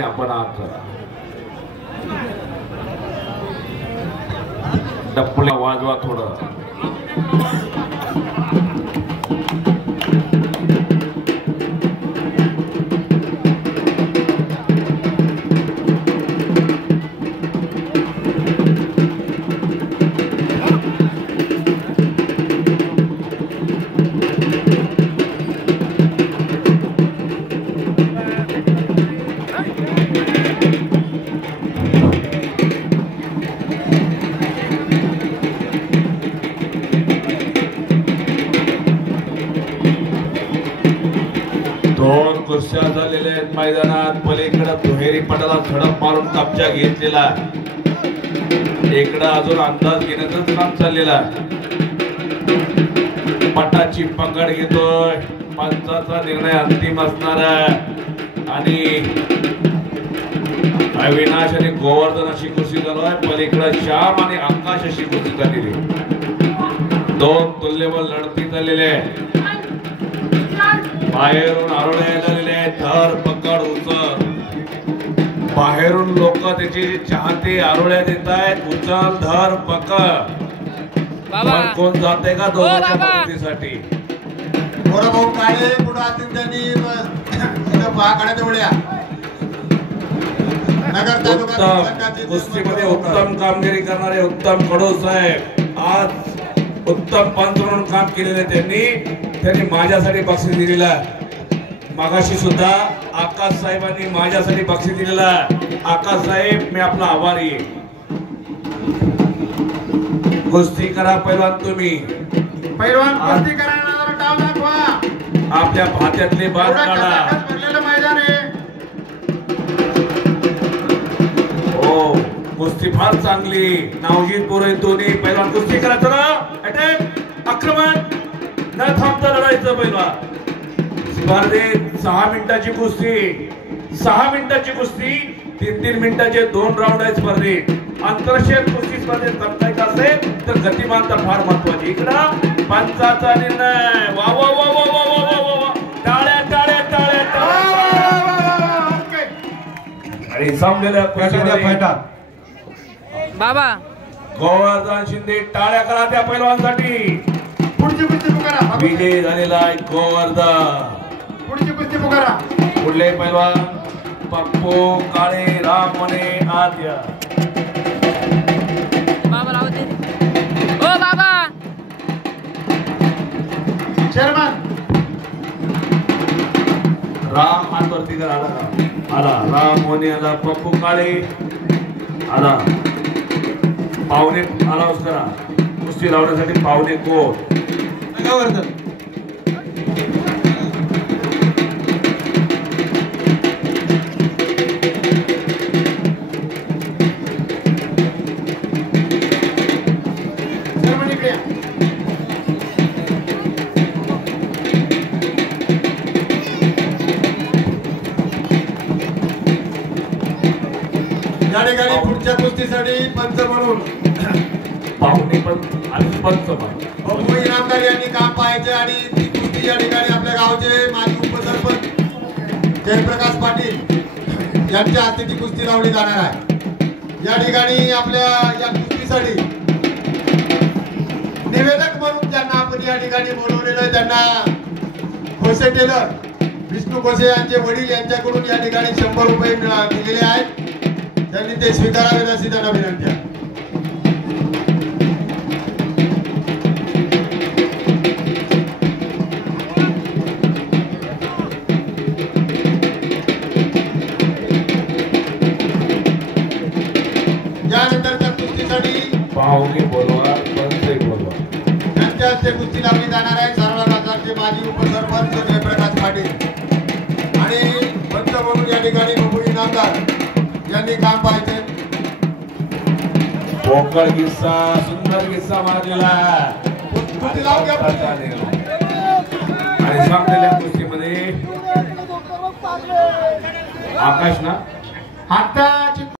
आपण आत करा डप्पल्या वाजवा थोडं दोन कुस्त्या झालेल्या आहेत मैदानात. पलीकडे दुहेरी पटाला झडप मारून कब्जा घेतलेला, इकडे अजून अंदाज घेण्याचं काम चाललेला. पटाची पकड घेतोय, पंचाचा निर्णय अंतिम असणार आहे. आणि अविनाश आणि गोवर्धन अशी कुस्ती चालू आहे. पलीकडे श्याम आणि आकाश अशी कुस्ती झालेली. दोन तुल्यबळ लढती झालेले आहे. बाहेरून आरोळे झालेले धर पकड उचल. बाहेरून लोक त्याची चाहते आरोळ्या देत आहेत. उचल धर पकड. पण कोण जाते का दोघांच्या मदतीसाठी? भाऊ काळे पुढे असतील त्यांनी काढ्या उड्या. उत्तम कुस्तीमध्ये उत्तम कामगिरी करणारे उत्तम खडोस साहेब आज उत्तम पंच म्हणून काम केलेले त्यांनी माझ्यासाठी बक्षीस दिलेला. मागाशी सुद्धा आकाश साहेबांनी माझ्यासाठी बक्षीस दिलेला. आकाश साहेब मी आपला आभारी आहे. कुस्ती करा पैलवान, तुम्ही पैलवान कुस्ती करा, डाव दाखवा, आपल्या भात्यातले बाद काढा. मैदान आहे. हो कुस्ती फार चांगली. नावजीत पुरे दोन्ही पैलवान कुस्ती करा. चला अटॅक आक्रमण न थांबता लढायचं. पैलवान स्पर्धेत 6 मिनिटाची कुस्ती, 6 मिनिटाची कुस्ती, 3-3 मिनिटाचे 2 राऊंड आहेत स्पर्धेत. आंतरराष्ट्रीय कुस्ती स्पर्धेत जमतायचं असेल तर गतिमानता फार महत्वाची. इकडं पंचाचा निर्णय. वा वा वा वा वा वा वा वा. टाळ्या टाळ्या टाळ्या टाळ्या. आणि संपलेल्या कुस्तीमध्ये बाबा गोवर्धन शिंदे टाळ्या करा त्या पैलवानसाठी. पुढची कुस्ती पुकारा. विजय झालेला आहे गोवर्धन. पुढची कुस्ती पुकारा. पुढले पैलवान पप्पू काळे रामने आद्या. बाबा राहू दे. ओ बाबा चेअरमन राम हातवरती कर. आला राम मोने आला. पप्पू काळे आला. पाहुणे अनाउन्स करा. कुस्ती लावण्यासाठी पाहुणे कोण? गोवर्धन या ठिकाणी पुढच्या कुस्तीसाठी पंच म्हणून पाहुणे पण आणि पंच पण बबू इनामदार यांनी काम पाहायचे. आणि ती कुस्ती या ठिकाणी आपल्या गावचे माजी उपसरपंच जयप्रकाश पाटील यांच्या हस्ते ती कुस्ती लावली जाणार आहे. या ठिकाणी आपल्या या कुस्तीसाठी निवेदक म्हणून ज्यांना आपण या ठिकाणी बोलवलेलं आहे त्यांना खोसे टेलर विष्णू खोसे यांचे वडील यांच्याकडून या ठिकाणी 100 रुपये दिलेले आहेत. त्यांनी ते स्वीकारावेत अशी त्यांना विनंती आहे. यानंतर त्या कुस्तीसाठी पाहुणे बोलवा, पंचही बोलवा. त्यांच्या हस्ते कुस्ती लावली जाणार आहे. सारोळा गावाचे माजी उपसरपंच जयप्रकाश पाटील आणि पंच म्हणून या ठिकाणी बबू इनामदार यांनी काम पाहायचे. पोकळ किस्सा, सुंदर किस्सा मारलेला कुस्ती लावून घ्या. आणि संपलेल्या कुस्तीमध्ये आकाश ना हाताची